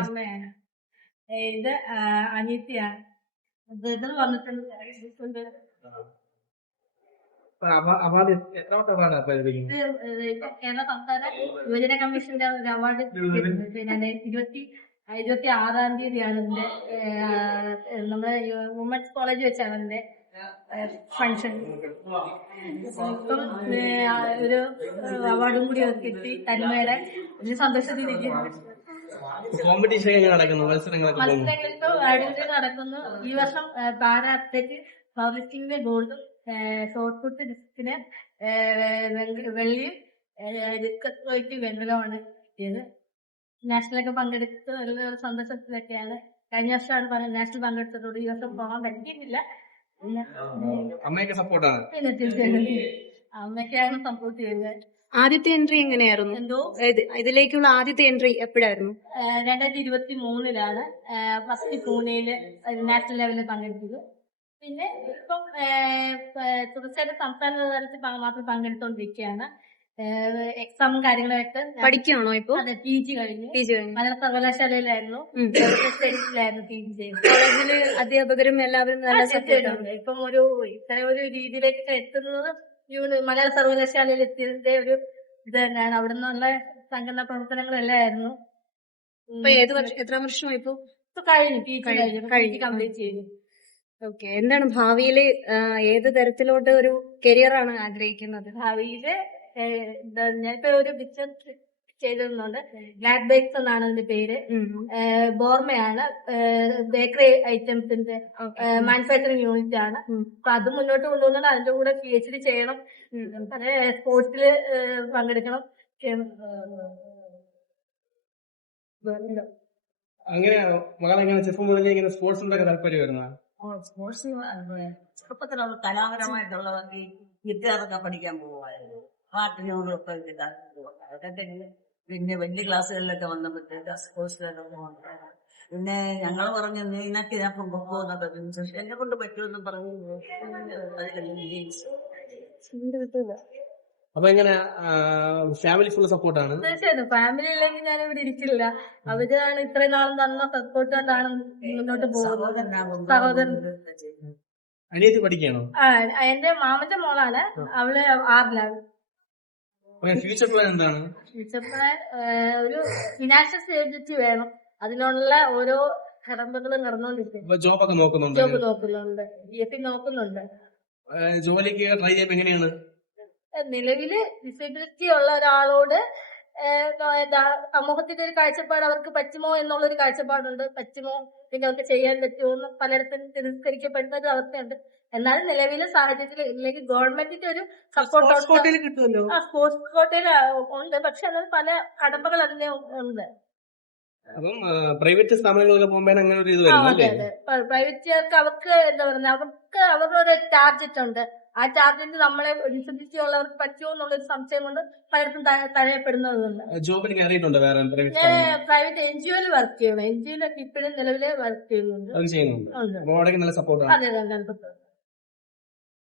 അമ്മയാണ്. ഇത് അനിയത്തിയാണ്. ബ്രദർ വന്നിട്ടുണ്ട്. അവാർഡ് എത്രാമത്തെ അവാർഡാണ് ഇത് കേരള സംസ്ഥാന യുവജന കമ്മീഷന്റെ ഒരു അവാർഡ് പിന്നെ 26-ാം തീയതിയാണ് ഇതിന്റെ നമ്മുടെ വുമൻസ് കോളേജ് വെച്ചാണ് ഇതിന്റെ ഫംഗ്ഷൻ. ഇപ്പം ഒരു അവാർഡും കൂടി കിട്ടി. തന്മയുടെ ഒരു സന്തോഷത്തിലിരിക്കുന്നു. കോമ്പറ്റീഷൻ നടക്കുന്നു, മത്സരങ്ങളിപ്പോ അടിപൊളി നടക്കുന്നു. ഈ വർഷം പാരാ അത്ലറ്റ് പവർ ലിഫ്റ്റിംഗിന്റെ ഗോൾഡും ഷോർട്ട് പുട്ട് ഡിസ്കിന് വെള്ളിയും ഡിസ്കസ് ത്രോയ്ക്ക് വെങ്കലമാണ് കിട്ടിയത്. നാഷണലൊക്കെ പങ്കെടുത്ത് നല്ല സന്തോഷത്തിലൊക്കെയാണ്. കഴിഞ്ഞ വർഷമാണ് നാഷണൽ പങ്കെടുത്തതോട് ഈ വർഷം പോകാൻ പറ്റിയിട്ടില്ല. പിന്നെ തീർച്ചയായിട്ടും അമ്മയ്ക്കാണ് സപ്പോർട്ട് ചെയ്യുന്നത്. ആദ്യത്തെ എൻട്രി എങ്ങനെയായിരുന്നു? എന്തോ ഇതിലേക്കുള്ള ആദ്യത്തെ എൻട്രി എപ്പോഴായിരുന്നു? 2023 ഫസ്റ്റ് പൂനെയില് നാഷണൽ ലെവലിൽ പങ്കെടുത്തത്. പിന്നെ ഇപ്പം തീർച്ചയായിട്ടും സംസ്ഥാന തലത്തിൽ മാത്രം പങ്കെടുത്തോണ്ടിരിക്കുകയാണ്. എക്സാമും കാര്യങ്ങളായിട്ട് പഠിക്കുകയാണോ ഇപ്പൊ? അതെ, PG കഴിഞ്ഞു. മലയാള സർവകലാശാലയിലായിരുന്നു, സ്റ്റഡീസിലായിരുന്നു PG ചെയ്യുന്നത്. കോളേജില് അധ്യാപകരും എല്ലാവരും നല്ല സപ്പോർട്ടുണ്ട്. ഇപ്പം ഇത്ര ഒരു രീതിയിലേക്ക് എത്തുന്നത് മലയാള സർവകലാശാലയിൽ എത്തിയതിന്റെ ഒരു ഇത് തന്നെയാണ്. അവിടെ നിന്നുള്ള സംഘടനാ പ്രവർത്തനങ്ങളെല്ലാം ആയിരുന്നു. ഇപ്പൊ എത്ര വർഷമായി ഇപ്പൊ? കഴിഞ്ഞു, PG കംപ്ലീറ്റ് ചെയ്തു. ഓക്കെ, എന്താണ് ഭാവിയില് ഏത് തരത്തിലോട്ട് ഒരു കരിയർ ആണ് ആഗ്രഹിക്കുന്നത്? ഭാവിയില് ഞാനിപ്പോ ഒരു ബിസിനസ് ചെയ്തിരുന്നുണ്ട്. ഗ്ലാഡ് ബേക്സ് എന്നാണ് അതിന്റെ പേര്. ബോർമയാണ്, ബേക്കറി ഐറ്റംസിന്റെ മാനുഫാക്ചറിങ് യൂണിറ്റ് ആണ്. അപ്പൊ അത് മുന്നോട്ട് കൊണ്ടുപോകുന്നത്. അതിന്റെ കൂടെ PhD ചെയ്യണം, അതെ സ്പോർട്സില് പങ്കെടുക്കണം. അങ്ങനെയാണോ മകളെങ്ങനെ ചെറുപ്പം മുതലേ ഇങ്ങനെ സ്പോർട്സിനോടൊക്കെ താല്പര്യം വരുന്നത്? സ്പോർട്സ് ചെറുപ്പത്തിലുള്ള കലാപരമായിട്ടുള്ള ഈ ഗിറ്റാറൊക്കെ പഠിക്കാൻ പോകുമായിരുന്നു. പാട്ടിനോടൊക്കെ അതൊക്കെ കഴിഞ്ഞ് പിന്നെ വലിയ ക്ലാസ്സുകളിലൊക്കെ വന്നപ്പോഴത്തേക്ക് സ്പോർട്സിലൊക്കെ പോകുന്നത്. പിന്നെ ഞങ്ങൾ പറഞ്ഞു നിനക്ക് ഞാൻ പോകുന്നൊക്കെ എന്നെ കൊണ്ട് പറ്റുമെന്ന് പറഞ്ഞു. അപ്പൊ എങ്ങനെ ഫാമിലി ഫുൾ സപ്പോർട്ടാണ്? തീർച്ചയായിട്ടും ഫാമിലി ഇല്ലെങ്കിൽ ഞാൻ ഇവിടെ ഇരിക്കില്ല. അവരാണ് ഇത്രയും നാളും തന്ന സപ്പോർട്ട് കൊണ്ടാണ് മുന്നോട്ട് പോകുന്നത്. സഹോദരൻ അനിയത്തി പഠിക്കുകയാണോ? എന്റെ മാമന്റെ മോളാണ്, അവള് 6ലാണ്. ഫ്യൂച്ചർ പ്ലാൻ എന്താണ്? ഫ്യൂച്ചർ പ്ലാൻ ഒരു ഫിനാൻഷ്യൽ സ്റ്റെബിലിറ്റി വേണം. അതിനുള്ള ഓരോ കടമ്പകളും നടന്നുകൊണ്ടിരിക്കും. ജോബൊക്കെ നോക്കുന്നുണ്ട്? ജോബ് നോക്കുന്നുണ്ട്, BSc നോക്കുന്നുണ്ട്. ജോലിക്ക് ട്രൈ ചെയ്യുമ്പോ എങ്ങനെയാണ്? നിലവില് ഡിസബിലിറ്റി ഉള്ള ഒരാളോട് സമൂഹത്തിന്റെ ഒരു കാഴ്ചപ്പാട് അവർക്ക് പറ്റുമോ എന്നുള്ളൊരു കാഴ്ചപ്പാടുണ്ട്. പറ്റുമോ, പിന്നെ അവർക്ക് ചെയ്യാൻ പറ്റുമോ എന്ന് പലയിടത്തും തിരസ്കരിക്കപ്പെടുന്ന ഒരു അവസ്ഥയുണ്ട്. എന്നാലും നിലവിലെ സാഹചര്യത്തിൽ ഇല്ലെങ്കിൽ ഗവൺമെന്റിന്റെ ഒരു സപ്പോർട്ട് കിട്ടുമല്ലോ. സ്പോർട്സ് കോട്ടയിൽ ഉണ്ട്. പക്ഷെ അതിന് പല കടമ്പകൾ അതിന് ഉണ്ട്. അപ്പം പ്രൈവറ്റ് സ്ഥാപനങ്ങളിലൊക്കെ പോകുമ്പോ അങ്ങനെ ഒരു ഇത് വരുന്നത്. പ്രൈവറ്റുകാർക്ക് അവർക്ക് എന്താ പറയുക, അവർക്ക് അവരുടെ ഒരു ടാർജറ്റ് ഉണ്ട്. ആ ടാർജറ്റ് നമ്മളെ ഡിസബിലിറ്റി ഉള്ളവർക്ക് പറ്റുമോ എന്നുള്ളൊരു സംശയം കൊണ്ട് പലയിടത്തും തഴയപ്പെടുന്നതുണ്ട്. ജോബിന് കയറിയിട്ടുണ്ടോ വേറെ പ്രൈവറ്റ് NGOയിൽ വർക്ക് ചെയ്യണം. NGOയിലൊക്കെ ഇപ്പോഴും നിലവിലെ വർക്ക് ചെയ്യുന്നുണ്ട്. നല്ല സപ്പോർട്ടാണ്. അതെ,